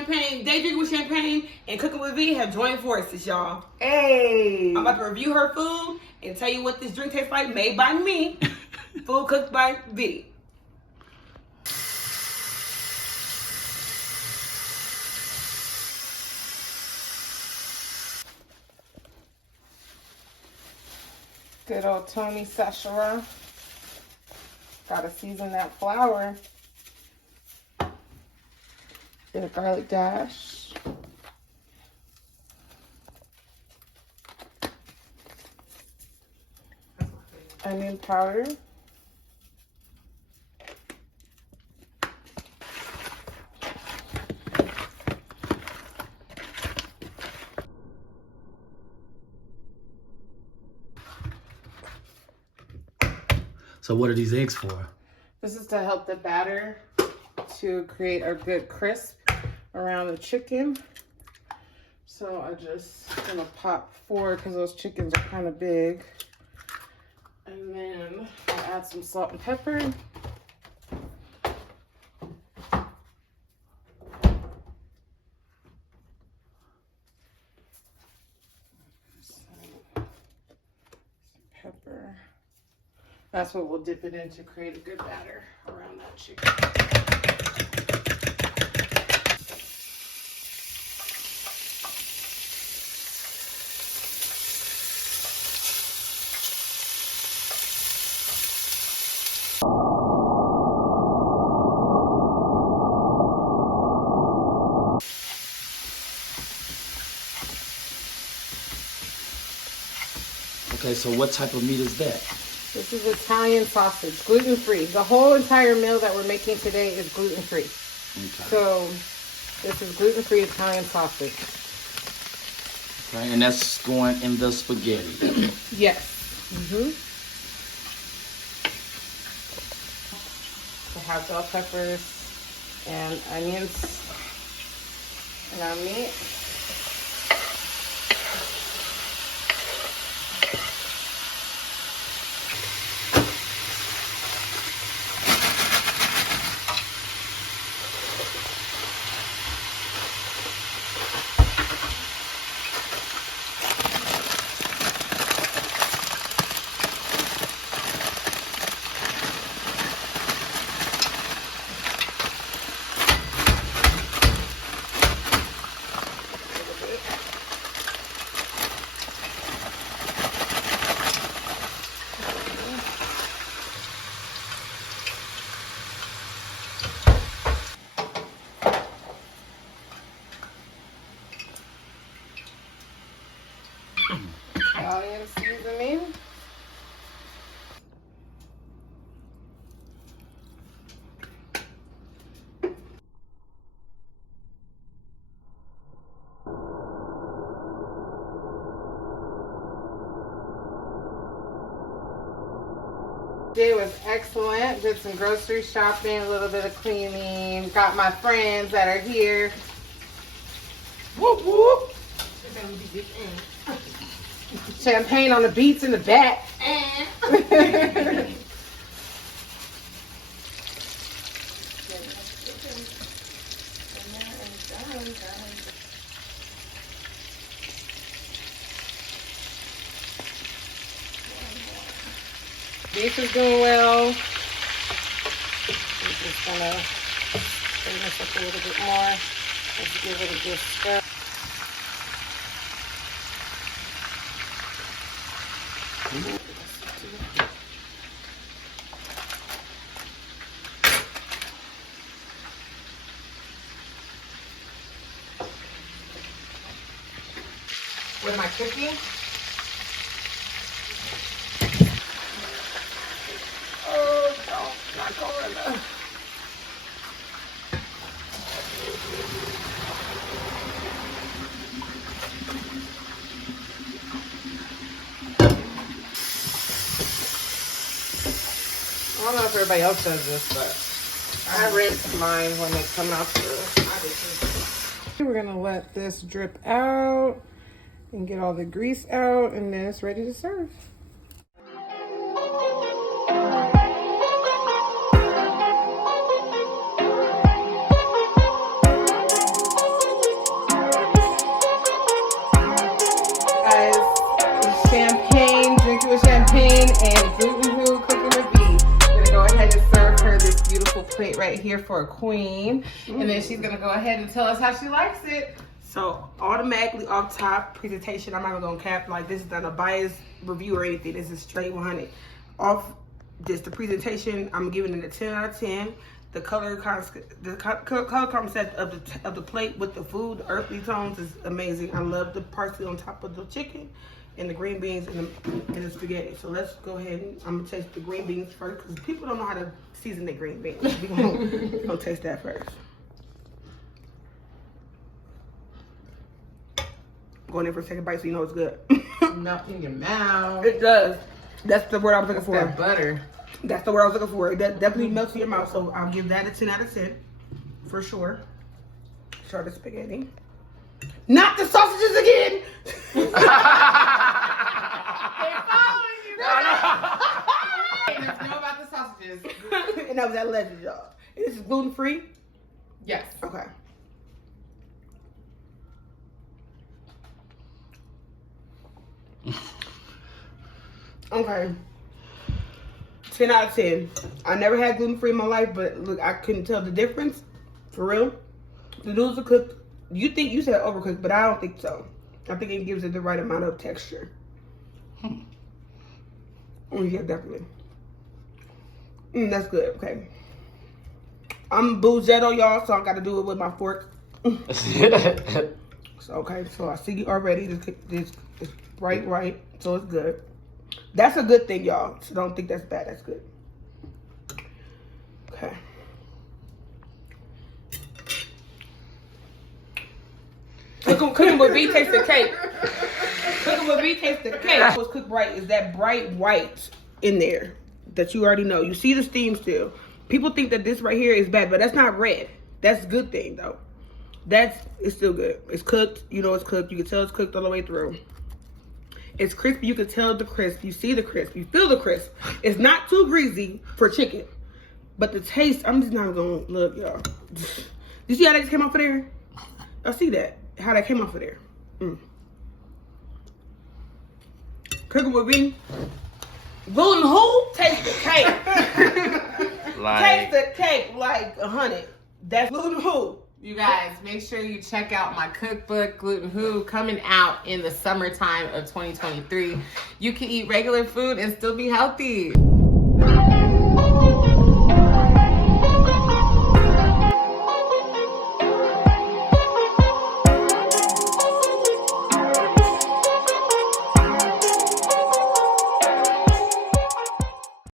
champagne, day drinking with champagne, and cooking with V have joined forces, y'all. Hey! I'm about to review her food and tell you what this drink tastes like, made by me. Food cooked by V. Good old Tony Sachera. Gotta season that flour. Get a garlic dash. Onion powder. So what are these eggs for? This is to help the batter to create a good crisp around the chicken. So I just gonna pop 4 because those chickens are kind of big. And then I'll add some salt and pepper. Some pepper. That's what we'll dip it in to create a good batter around that chicken. Okay, so what type of meat is that? This is Italian sausage, gluten-free. The whole entire meal that we're making today is gluten-free. Okay. So this is gluten-free Italian sausage. Okay, and that's going in the spaghetti. Yes. I have bell peppers and onions and our meat. Italian seasoning. Day was excellent. Did some grocery shopping, a little bit of cleaning. Got my friends that are here. Whoop whoop. Champagne on the beats in the back. Beef is doing well. I'm just gonna bring this up a little bit more. Let's give it a good stir. With my cooking. Oh, don't knock over the. I don't know if everybody else does this, but I rinse mine when they come out through. We're gonna let this drip out and get all the grease out, and then it's ready to serve. plate right here for a queen. And then she's gonna go ahead and tell us how she likes it. So automatically off top presentation, I'm not even gonna cap, like this is not a biased review or anything. This is straight 100. Off just the presentation, I'm giving it a 10 out of 10. The color concept of the plate with the food, the earthly tones is amazing. I love the parsley on top of the chicken and the green beans and the spaghetti. So let's go ahead and I'm gonna taste the green beans first because people don't know how to season their green beans. We're gonna taste that first. Going in for a second bite so you know it's good. Melt in your mouth. It does. That's the word I was looking for. That butter. That's the word I was looking for. That definitely melts in your mouth. So I'll give that a 10 out of 10 for sure. Try the spaghetti. Not the sausages again. They're following you. Let's know about the sausages. And that was that legend, y'all. This is gluten free. Yes. Okay. Okay. 10 out of 10. I never had gluten free in my life, but look, I couldn't tell the difference. For real. The noodles are cooked. You said overcooked, but I don't think so. I think it gives it the right amount of texture. Oh, yeah, definitely. That's good. Okay. I'm Bougetto, y'all, so I got to do it with my fork. So, okay, so I see already this right, so it's good. That's a good thing, y'all. So don't think that's bad. That's good. Okay. Cooking with VEE tastes the cake. Cooking with VEE tastes the cake. What's cooked right is that bright white in there that you already know. You see the steam still. People think that this right here is bad, but that's not red. That's a good thing, though. It's still good. It's cooked. You know it's cooked. You can tell it's cooked all the way through. It's crispy. You can tell the crisp. You see the crisp. You feel the crisp. It's not too greasy for chicken. But the taste, I'm just not going to look, y'all. You see how that just came off of there? I see that. How that came off of there. Cooking with VEE. Gluten who? Taste the cake. Taste the cake like 100. That's gluten who? You guys, make sure you check out my cookbook, Gluten Who, coming out in the summertime of 2023. You can eat regular food and still be healthy.